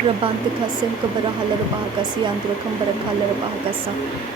Rabante kase kabara halar bahakasi andra kambara halar bahakasa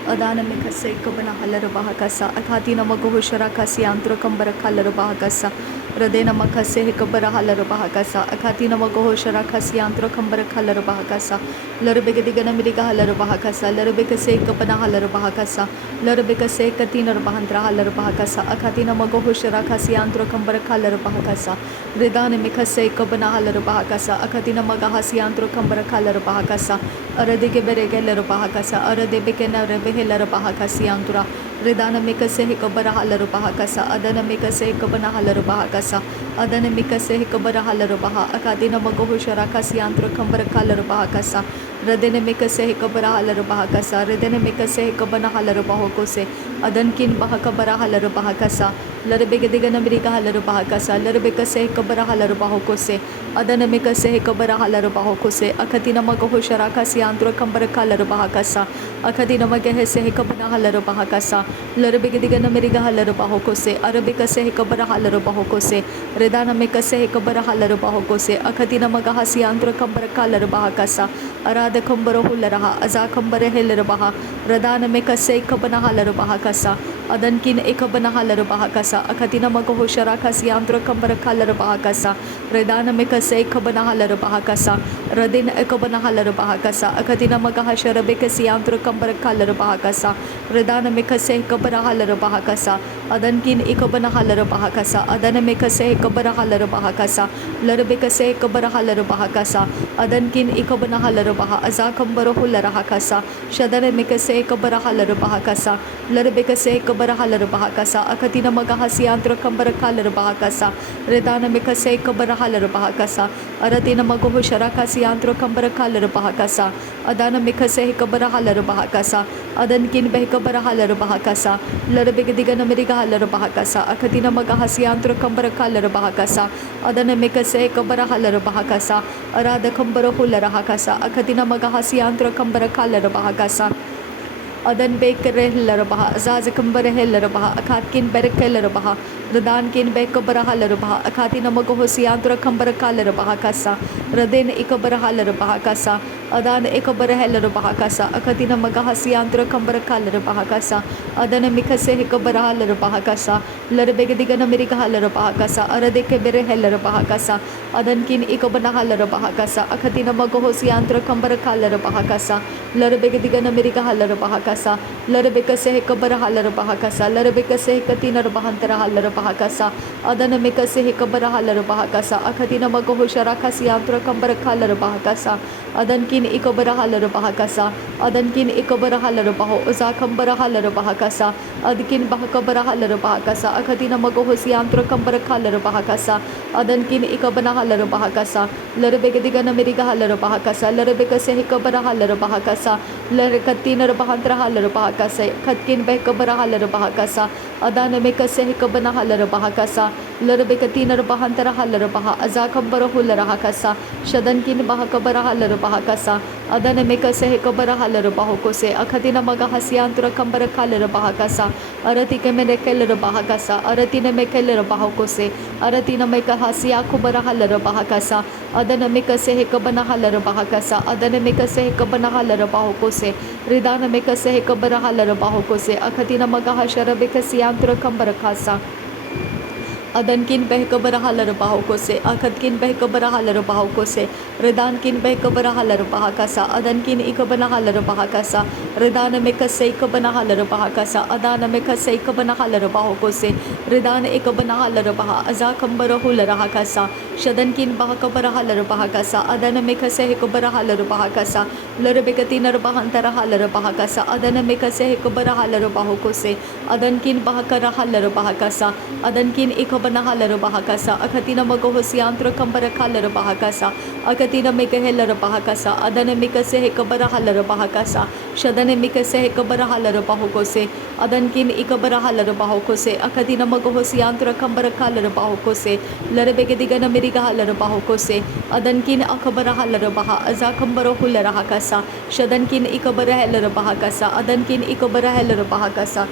adana me kase kabana halar bahakasa akhati namagohushara kasi andra kambara halar bahakasa radena makase kabara halar bahakasa akhati namagohushara kasi andra kambara halar bahakasa larbe gedigana miriga halar bahakasa larbe kase kabana halar bahakasa larbe kase katinar bahandra halar bahakasa akhati namagohushara kasi andra kambara halar bahakasa redana me kase kabana halar bahakasa akhati namagahasi andra kambara halar bahakasa arade ke berege halar bahakasa arade bekena rebe halar bahakasi andra redana me kase kabara halar bahakasa adana me kase kabana halar bahakasa adana me kase kabara halar bah akhati namagohushara kasi andra kambara halar bahakasa radene me kase kabara halar bahakasa redene me kase kabana halar bahokose adan kin bahakabara halar bahakasa larbe gedigana miriga halar bahakasa larbe kase kabara halar bahokose adana me kase kabara halar bahokose akhati namagohushara kasi andra kambara halar bahakasa akhati namagehese kabana halar bahakasa larbe gedigana miriga halar bahokose arabe kase kabara halar bahokose redana me kase kabara halar bahokose akhati namagahasi andra kambara halar bahakasa arada kambara hularaha aza kambara helar bah radana me kase kabana halar bahakasa adan kin ekabana halar bahakasa akhati namagohushara kasi andra kambara halar bahakasa redana me kase kabana halar bahakasa radin ekabana halar bahakasa akhati namagahashara be kasi andra kambara halar bahakasa redana me kase kabara halar bahakasa adan kin ekabana halar bahakasa adana me kase kabara halar bahakasa larbe kase kabara halar bahakasa adan kin ekabana halar bah aza kambara hularaha kasa shadare me kase kabara halar bahakasa larbe kase kabara halar bahakasa akhati namagahasi andra kambara halar bahakasa redana me kase kabara halar bahakasa arati namagohushara kasi andra kambara halar bahakasa adana me kase kabara halar bahakasa adan kin beh kabara halar bahakasa larbe gedigana miriga halar bahakasa akhati namagahasi andra kambara halar bahakasa adana me kase kabara halar bahakasa arada kambara hularaha kasa akhati namagahasi andra kambara halar bahakasa adan bekere helar bah azaz kambara helar bah akhat kin berek helar bah radan kin bekabara halar bah akhati namagohusi andra kambara halar bah kasa raden ikabara halar bah kasa adan ikabara helar bah kasa akhati namagahasi andra kambara halar bah kasa adan mikase ikabara halar bah kasa larbe gedigana miriga halar bah kasa arade ke bere helar bah kasa adan kin ikabana halar bah kasa akhati namagohusi andra kambara halar bah kasa larbe gedigana miriga halar bah kasa larbe kase kabara halar bahakasa larbe kase katinar bahantara halar bahakasa adana me kase kabara halar bahakasa akhati namagohushara kasi andra kambara halar bahakasa adan kin ikabara halar bahakasa adan kin ikabara halar baho uza kambara halar bahakasa adkin bahakabara halar bahakasa akhati namagohusi andra kambara halar bahakasa adan kin ikabana halar bahakasa larbe gedigana miriga halar bahakasa larbe kase kabara halar bahakasa lar katinar bahantara halar bahakasa khatkin beh kabara halar bahakasa adana me kase kabana halar bahakasa larbe katinar bahantara halar bah aza kambara hularaha kasa shadan kin bahakabara halar bahakasa adana me kase kabara halar bahokose akhati namagahasi andra kambara halar bahakasa arati ke me kelar bahakasa arati ne me kelar bahokose arati ne me kahasi akubara halar bahakasa adana me kase kabana halar bahakasa adana me kase kabana halar bahokose ridana me kase kabara halar bahokose akhati namagahashara be kasi andra kambara kasa adan kin beh kabara halar bahokose akhat kin beh kabara halar bahokose redan kin beh kabara halar bahakasa adan kin ikabana halar bahakasa redana me kase kabana halar bahakasa adana me kase kabana halar bahokose redana ikabana halar bah aza kambara hularaha kasa shadan kin bah kabara halar bahakasa adana me kase kabara halar bahakasa larbe katinar bahantara halar bahakasa adana me kase kabara halar bahokose adan kin bah kara halar bahakasa adan kin ikabana halar bahakasa akhati namagohusi andra kambara halar bahakasa akhati namike helar bahakasa adana me kase kabara halar bahakasa shadan me kase kabara halar bahokose adan kin ikabara halar bahokose akhati namagohusi andra kambara halar bahokose larbe gedigana miriga halar bahokose adan kin akabara halar bah aza kambara hularaha kasa shadan kin ikabara halar bahakasa adan kin ikabara halar bahakasa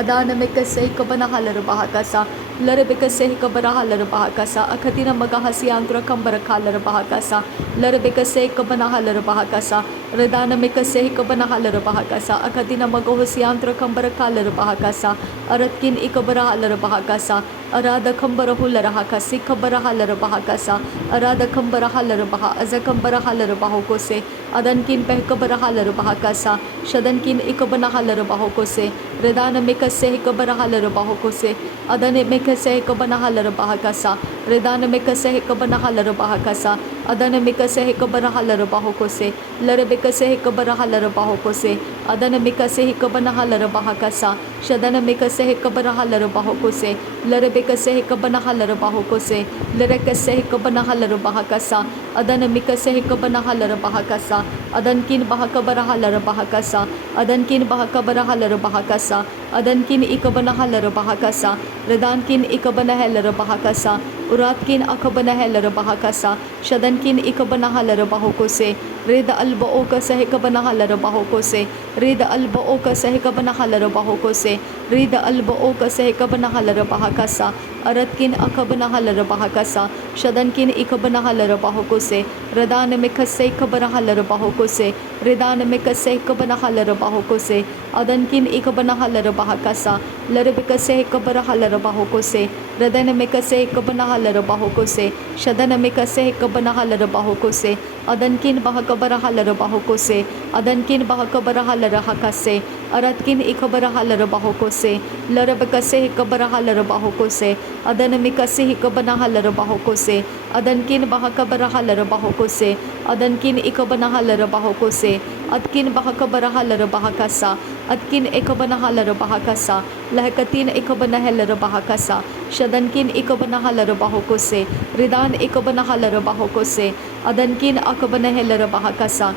adana me kase kabana halar bahakasa Larabekase kabara halar bahakasa akatina magahasi antra kambara halar bahakasa Larabekase kabana halar bahakasa Redana mekase kabana halar bahakasa akatina magohasi antra kambara halar bahakasa Aratkin ikabara halar bahakasa Arada kambara hulara hakasi kabara halar bahakasa Arada kambara halar baha azakambara halar bahokose Adankin pehkabara halar bahakasa Shadankin ikabana halar bahokose Redana mekase kabara halar bahokose Adane mekase kabana halar bahakasa Redana mekase kabana halar bahakasa Adane mekase kabara halar bahokose Larebekase kabara halar bahokose Adane mekase kabana halar bahakasa Shadana mekase kabara halar bahokose Larebekase kabana halar bahokose Larekase kabana halar bahakasa Adane mekase kabana halar bahakasa Adankin bahakabara halar bahakasa Adankin bahakabara halar bahakasa Adankin ikabana halar bahakasa Redankin ikabana halar bahakasa Uratkin akabana halar bahakasa Shadankin ikabana halar bahokose Reda alba oka sahikabana halar bahokose Reda alba oka sahikabana halar bahokose Reda alba oka sahikabana halar bahakasa Aratkin akabana halar bahakasa Shadankin ikabana halar bahokose Redana mekase kabana halar bahokose Redana mekase kabana halar bahokose Adankin ikabana halar bahakasa Larabekase kabara halar bahokose Redana mekase kabana halar bahokose Shadana mekase kabana halar bahokose Adankin bahakabara halar bahokose Adankin bahakabara halar hakase Aratkin ikabara halar bahokose Larabekase kabara halar bahokose Adana mekase kabana halar bahokose Adankin bahakabara halar bahokose Adankin ikabana halar bahokose Adkin bahakabara halar bahakasa Adkin ikabana halar bahakasa Lahakatin ikabana halar bahakasa Shadankin ikabana halar bahokose Ridan ikabana halar bahokose Adankin akabana halar bahakasa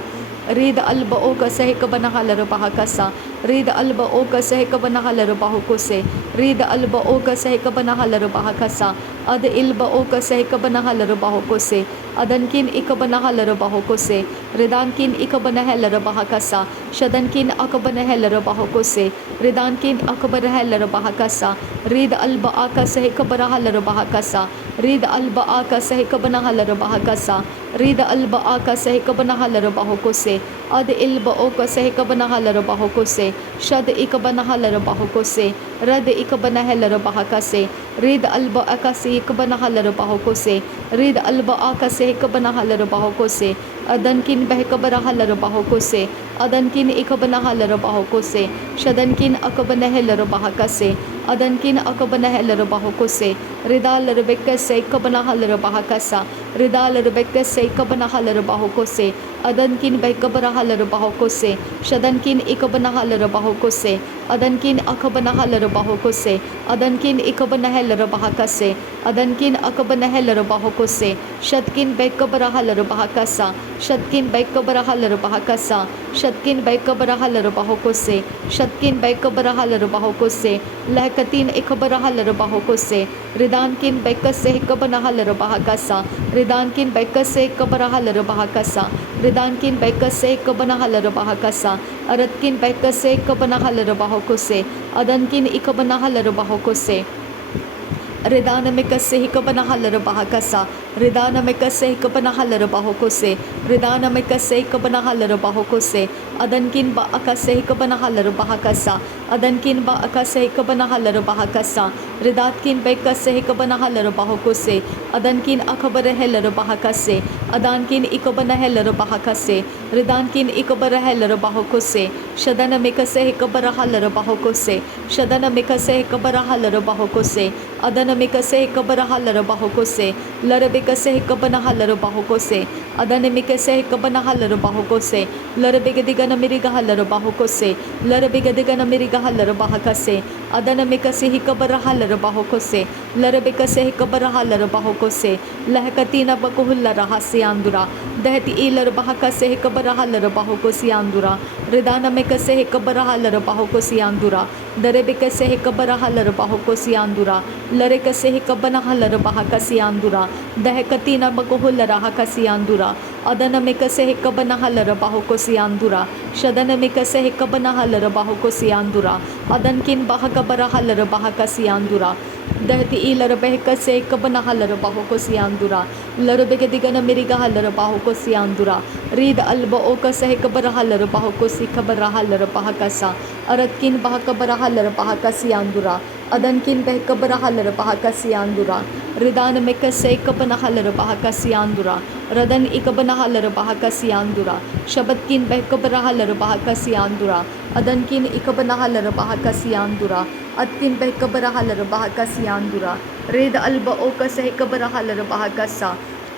Rid alba oka sahikabana halar bahakasa Rid alba oka sahikabana halar bahokose Rid alba oka sahikabana halar bahakasa Ad ilba oka sahikabana halar bahokose Adankin ikabana halar bahokose Ridankin ikabana halar bahakasa Shadankin akabana halar bahokose Ridankin akabana halar bahakasa Rid alba aka sahikabana halar bahakasa Rid alba aka sahikabana halar bahakasa Rid alba aka sahikabana halar bahokose Ad ilba oka sahikabana halar bahokose Shad ikabana halar bahokose Rad ikabana halar bahakase Rid alba aka sahikabana halar bahokose Rid alba aka sahikabana halar bahokose Adankin behkabara halar bahokose Adankin ikabana halar bahokose Shadankin akabana halar bahakase Adankin akabana halar bahokose Ridal rebekase ikabana halar bahakasa Ridal rebekase ikabana halar bahokose Adankin behkabara halar bahokose Shadankin ikabana halar bahokose Adankin akabana halar bahokose Adankin ikabana halar bahakase Adankin akabana halar bahokose Shadkin behkabara halar bahakasa Shadkin behkabara halar bahakasa Shadkin behkabara halar bahokose Shadkin behkabara halar bahokose Lahkatin ikabara halar bahokose Ridankin behkase ikabana halar bahakasa Ridankin behkase ikabara halar bahakasa Ridankin behkase ikabana halar bahakasa Aratkin behkase ikabana halar bahokose Adankin ikabana halar bahokose Redana mekase ikabana halar bahakasa Redana mekase ikabana halar bahokose Redana mekase ikabana halar bahokose Adankin ba akase ikabana halar bahakasa Adankin ba akase ikabana halar bahakasa Redatkin bekase ikabana halar bahokose Adankin akabara halar bahakase Adankin ikabana halar bahakase Redankin ikabara halar bahokose Shadana mekase ikabara halar bahokose Shadana mekase ikabara halar bahokose Adana mekase ikabara halar bahokose Larabekase ikabana halar bahokose Adana mekase ikabana halar bahokose Larabegadigana miriga halar bahokose Larabegadigana miriga halar bahakase Adana mekase ikabara halar bahokose Larabekase ikabara halar bahokose Lahkatina bakuhulla rahasi andura Dehti ilar bahakase ikabara halar bahokose andura Redana mekase ikabara halar bahokose andura Darebekase ikabara halar bahokose andura Larekase ikabana halar bahakase andura Dehkatina bakuhulla rahakase andura Adana mekase ikabana halar bahokose andura Shadana mekase ikabana halar bahokose andura Adankin bahakabara halar bahakase andura dahti ilara behka se kabana halara baho ko siandura lara bege digana miriga halara baho ko siandura rid alba oka se kabara halara baho ko si kabara halara bahakasa aratkin bahaka bara halara bahaka siandura adankin behka bara halara bahaka siandura ridana meka se kabana halara bahaka siandura radan ikabana halara bahaka siandura shabatkin behka bara halara bahaka siandura adankin ikabana halara bahaka siandura atkin behka bara halara bahaka siandura red alba oka se kabara halara bahaka sa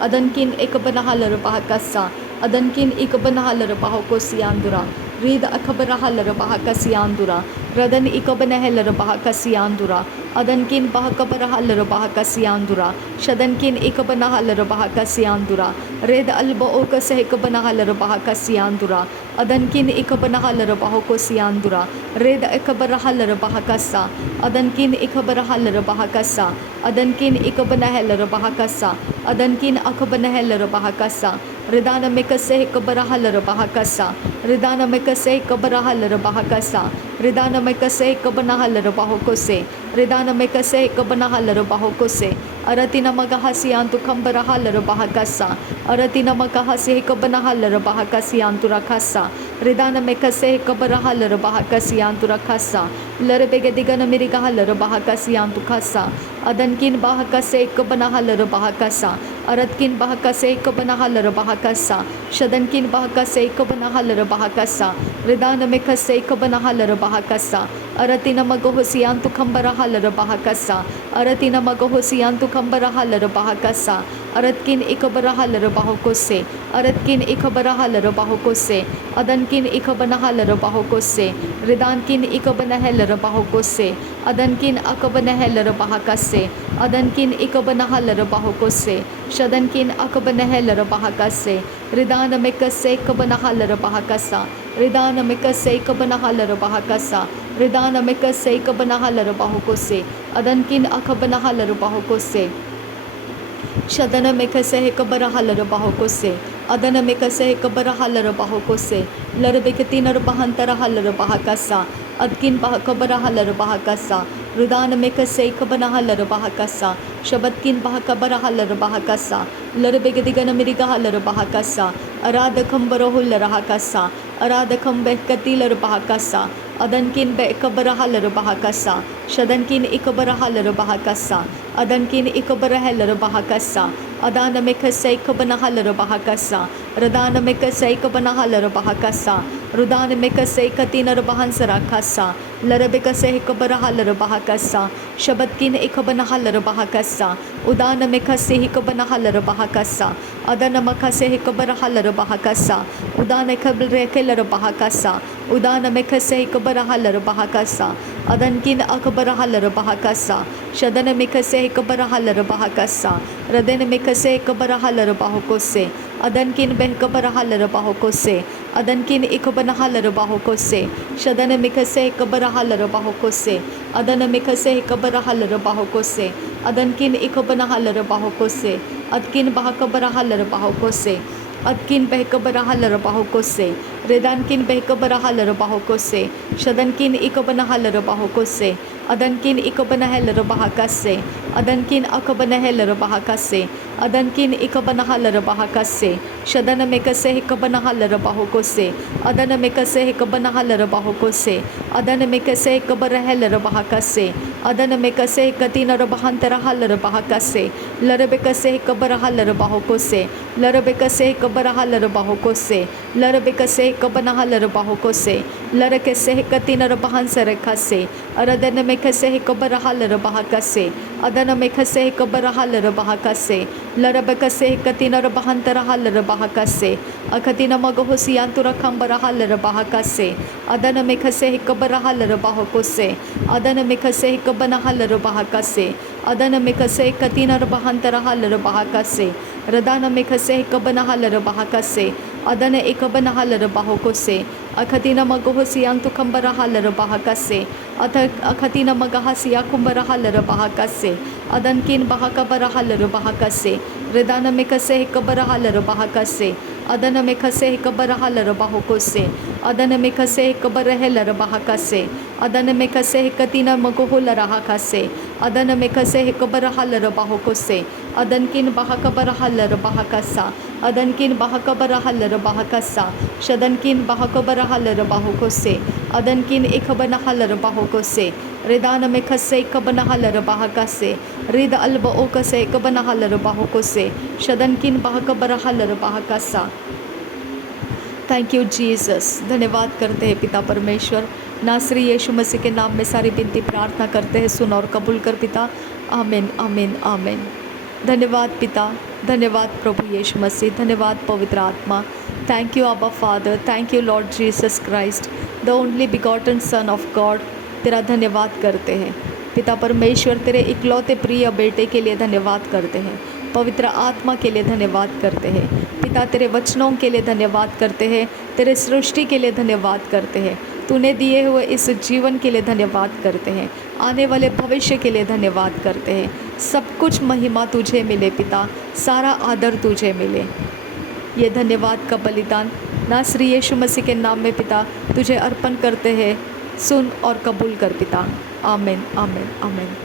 adankin ikabana halara bahaka sa adankin ikabana halara bahako siandura red akabara halara bahaka siandura radan ikabana halara bahaka siandura adankin bahaka bara halara bahaka siandura shadankin ikabana halara bahaka siandura red alba oka se kabana halara bahaka siandura adankin ikabana halara bahako siandura red ikabara halara bahaka sa adankin ikabara halara bahaka sa adankin ikabana halara bahaka sa adankin akabana halara bahaka sa ridana meka se kabara halara bahaka sa ridana meka se kabara halara bahaka sa ridana meka se kabana halara bahako se ridana meka se kabana halara bahako se aratina magahasiantu kambara halara bahaka sa aratina magahasi kabana halara bahaka siantu rakasa ridana meka se kabara halara bahaka siantu rakasa larabege digana miriga halara bahaka siantu kasa adankin bahaka se kabana halara bahaka sa aratkin bahaka se kabana halara bahaka sa shadankin bahaka se kabana halara bahaka sa ridana meka se kabana halara bahaka sa aratina magahosiantu kambara halara bahaka sa aratina magahosiantu kambara halara bahaka sa aratkin ikabara halara bahako se aratkin ikabara halara bahako se adankin ikabana halara bahako se ridankin ikabana halara bahako se adankin akabana halara bahaka se adankin ikabana halara bahako se shadankin akabana halara bahaka se ridana meka se kabana halara bahaka sa ridana meka se kabana halara bahaka sa ridana meka se kabana halara bahako se adankin akabana halara bahako se shadana meka se kabara halara bahako se adana meka se kabara halara bahako se larbekati nar bahantara halara bahaka sa adkin bahakabara halara bahaka sa ridana meka se kabana halara bahaka sa shabatkin bahakabara halara bahaka sa larbegati gana miriga halara bahaka sa arada kambara hulara bahaka sa arada kambekati lar bahaka sa adankin be kabara halara bahaka sa shadankin ikabara halara bahaka sa adankin ikabara halara bahaka sa adana meka se kabana halara bahaka sa radana meka se kabana halara bahaka sa rudana meka se katina bahansara kasa larabeka se kabara halara bahaka sa shabatkin ikabana halara bahaka sa udana meka se kabana halara bahaka sa adana meka se kabara halara bahaka sa udana kabre kelara bahaka sa udana meka se kabara halara bahaka sa adankin akabara halara bahaka sa shadana meka se kabara halara bahaka sa radana meka se kabara halara bahako se adankin beh kabara halara bahako se adankin ikabana halara bahako se shadana meka se kabara halara bahako se adana meka se kabara halara bahako se adankin ikabana halara bahako se adkin bahakabara halara bahako se adkin behkabara halara bahako se redankin behkabara halara bahako se shadankin ikabana halara bahako se adankin ikabana halara bahaka se adankin akabana halara bahaka se adankin ikabana halara bahaka se shadana meka se ikabana halara bahako se adana meka se ikabana halara bahako se adana meka se ikabara halara bahaka se adana meka se katina bahantara halara bahaka se larabeka se ikabara halara bahako se larabeka se ikabara halara bahako se larabeka se ikabana halara bahako se larake se katina bahansara khase aradana meka se ikabara halara bahaka se adana meka se ikabara halara bahaka se larabeka se katina bahantara halara bahaka se akatina magahosi antura khambara halara bahaka se adana meka se ikabara halara bahako se adana meka se ikabana halara bahaka se adana meka se katina bahantara halara bahaka se radana meka se ikabana halara bahaka se adana ikabana halara bahako se akatina magahosi antu khambara halara bahaka se akatina magahasi akumbara halara bahaka se adankin bahaka bara halara bahaka se redana meka se ikabara halara bahaka se adana meka se ikabara halara bahako se adana meka se ikabara halara bahaka se adana meka se katina magohola rahaka se अदन में कसे हिकबर huller बाहुको से अदन किन बहकबर huller बहकसा अदन किन बहकबर हलर बहकसा शदन किन बहकबर हलर बाहुको से अदन किन इकबन हलर बाहुको से रिदान में खसे इकबन हलर बाहका से रिद अल्ब ओक से इकबन हलर बाहुको से शदन किन बहकबर हलर बाहकसा। Thank you Jesus. धन्यवाद करते हैं पिता परमेश्वर, नासरी यीशु मसीह के नाम में सारी विनती प्रार्थना करते हैं, सुन और कबूल कर पिता। आमीन आमीन आमीन। धन्यवाद पिता, धन्यवाद प्रभु यीशु मसीह, धन्यवाद पवित्र आत्मा। थैंक यू अब्बा father, thank you Lord Jesus Christ, the only begotten son of God. तेरा धन्यवाद करते हैं पिता परमेश्वर, तेरे इकलौते प्रिय बेटे के लिए धन्यवाद करते हैं, पवित्र आत्मा के लिए धन्यवाद करते हैं पिता, तेरे वचनों के लिए धन्यवाद करते हैं, तेरे सृष्टि के लिए धन्यवाद करते हैं, तूने दिए हुए इस जीवन के लिए धन्यवाद करते हैं, आने वाले भविष्य के लिए धन्यवाद करते हैं। सब कुछ महिमा तुझे मिले पिता, सारा आदर तुझे मिले। ये धन्यवाद का बलिदान नासरी यीशु मसीह के नाम में पिता तुझे अर्पण करते हैं, सुन और कबूल कर पिता। आमीन आमीन आमीन।